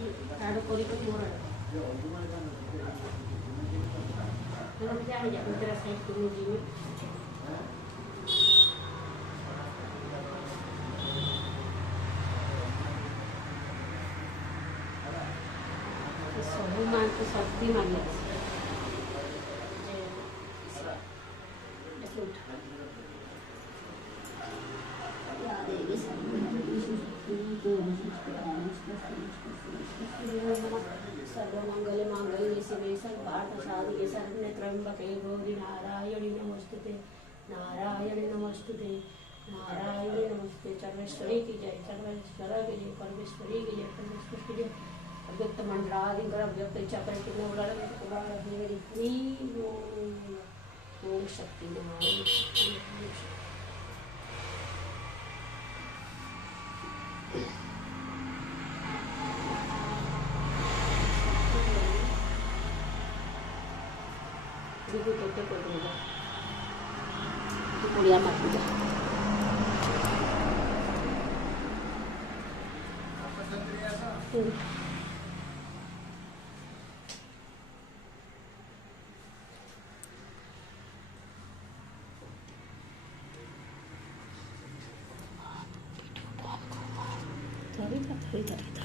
आड़ कोरी को मोर तो क्या है जा तेरा साइड को जी में सब मान तो शक्ति मान सर्वमंगल मांगल्ये शिवे सर्वार्थसाधिके शरण्ये त्र्यंबके गौरी नारायणी नमोस्तुते नारायणी नमोस्तुते नारायणी नमस्ते। सर्वेश्वरी की जय, सर्वेश्वर की जय, परमेश्वरी की जय, परमेश्वर की जय। अव्यक्त मंडलादि अव्यक्त चक्र के ओम शक्ति नारायण पुड़िया मत पूजा थोड़ी